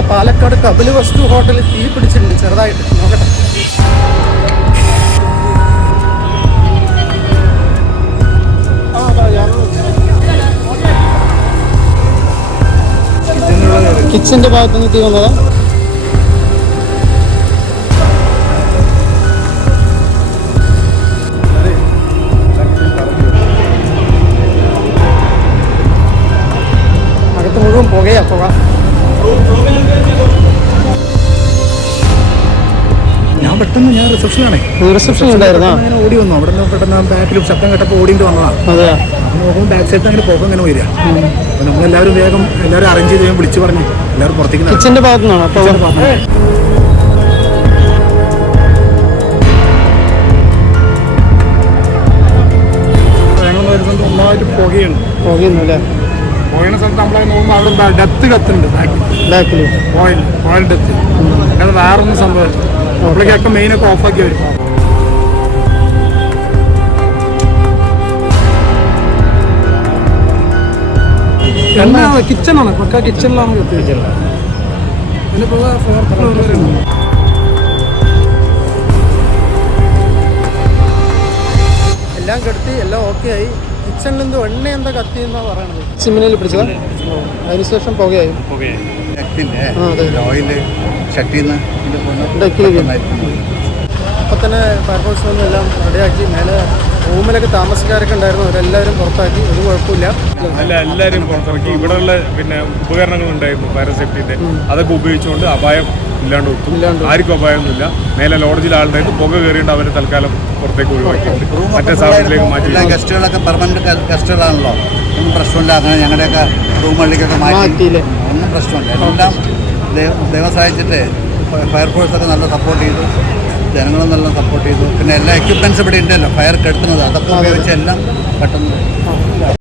നമ്മുടെ പാലക്കാട് കപിൽ വസ്തു ഹോട്ടലിൽ തീ പിടിച്ചിട്ടുണ്ട് ചെറുതായിട്ട്. നോക്കട്ടെ. കിച്ചന്റെ ഭാഗത്ത് നിന്ന് തീ വന്നതാ. അകത്ത് മുഴുവൻ പുകയാ പുക. പെട്ടെന്ന് ഞാൻ റിസപ്ഷനാണേ റിസപ്ഷൻ ഉണ്ടായിരുന്നു? അങ്ങനെ ഓടി വന്നു. അവിടെ നിന്ന് പെട്ടെന്ന് ബാക്കിൽ ശബ്ദം കേട്ടപ്പോൾ ഓടിയിട്ട് വന്നതാണ് അപ്പോൾ നോക്കുമ്പോൾ ബാക്ക് സൈഡിൽ അങ്ങനെ പോകും അങ്ങനെ വരിക. അപ്പോൾ നമ്മളെല്ലാവരും വേഗം എല്ലാവരും അറേഞ്ച് ചെയ്ത് ഞാൻ വിളിച്ച് പറഞ്ഞു എല്ലാവരും പുറത്തേക്ക് നടന്നു. കിച്ചന്റെ ഭാഗത്തുനിന്നാണോ? അപ്പൊ ഞങ്ങൾ വരുന്നത് ഒന്നായിട്ട് പുകയാണ്. പുകയൊന്നും അല്ലേ പുകയുന്ന സ്ഥലത്ത് നമ്മളെ നോക്കുമ്പോൾ അവിടെ ഡെത്ത് കത്തുണ്ട് ബാക്കിൽ ബാക്കിൽ ഓയിൽ ഓയിൽ ഡെത്ത് അത് വേറൊന്നും സംഭവമില്ല. സംഭവം അപ്പോഴേക്കൊക്കെ മെയിനൊക്കെ ഓഫാക്കി വരും. കിച്ചണാണ് പക്ക കിച്ചണിലാണ് ഫോർത്ത് ഫ്ലോർ വരെ ഉണ്ട് എല്ലാം കെടുത്തി എല്ലാം ഓക്കെ ആയി. കിച്ചണിൽ എന്തോ എണ്ണ എന്താ കത്തി എന്നാ പറയണത്? സിമിനിൽ പിടിച്ചതാ? അതിനുശേഷം പുകയായി. അതെ. ഓയിൽ ഷട്ടിന്ന് അപ്പൊ തന്നെ ഫയർഫോഴ്സ് വന്ന് എല്ലാം റെഡിയാക്കി മേലെ റൂമിലൊക്കെ താമസക്കാരൊക്കെ ഉണ്ടായിരുന്നു അവരെല്ലാവരും പുറത്താക്കി ഒരു കുഴപ്പമില്ല. അല്ല എല്ലാവരും പുറത്തിറക്കി. ഇവിടെയുള്ള പിന്നെ ഉപകരണങ്ങൾ ഉണ്ടായിരുന്നു ഫയർ സേഫ്റ്റിന്റെ അതൊക്കെ ഉപയോഗിച്ചുകൊണ്ട് അപായം ഇല്ലാണ്ട് ഒത്തു. ആർക്കും അപായമൊന്നുമില്ല. മേലെ ലോഡ്ജിൽ ആളുണ്ടായിരുന്നു പുക കയറിയിട്ട് അവരെ തൽക്കാലം പുറത്തേക്ക് ഒഴിവാക്കിയിട്ടുണ്ട്. മറ്റേ സാധനത്തിലേക്ക് മാറ്റി ഗസ്റ്റുകളൊക്കെ പെർമനന്റ് ഗസ്റ്റുകളാണല്ലോ. ഒന്നും പ്രശ്നമില്ല. അങ്ങനെ ഞങ്ങളുടെയൊക്കെ റൂമുകളിലേക്കൊക്കെ മാറ്റി. ഒന്നും പ്രശ്നമില്ല. എല്ലാം ദൈവം സഹായിച്ചിട്ട്. ഫയർഫോഴ്സൊക്കെ നല്ല സപ്പോർട്ട് ചെയ്തു. ജനങ്ങളും നല്ല സപ്പോർട്ട് ചെയ്തു. പിന്നെ എല്ലാ എക്യുപ്മെന്റ്സ് ഇവിടെ ഉണ്ടല്ലോ ഫയർ കെട്ടുന്നത് അതൊക്കെ ഉപയോഗിച്ച് എല്ലാം പെട്ടെന്ന്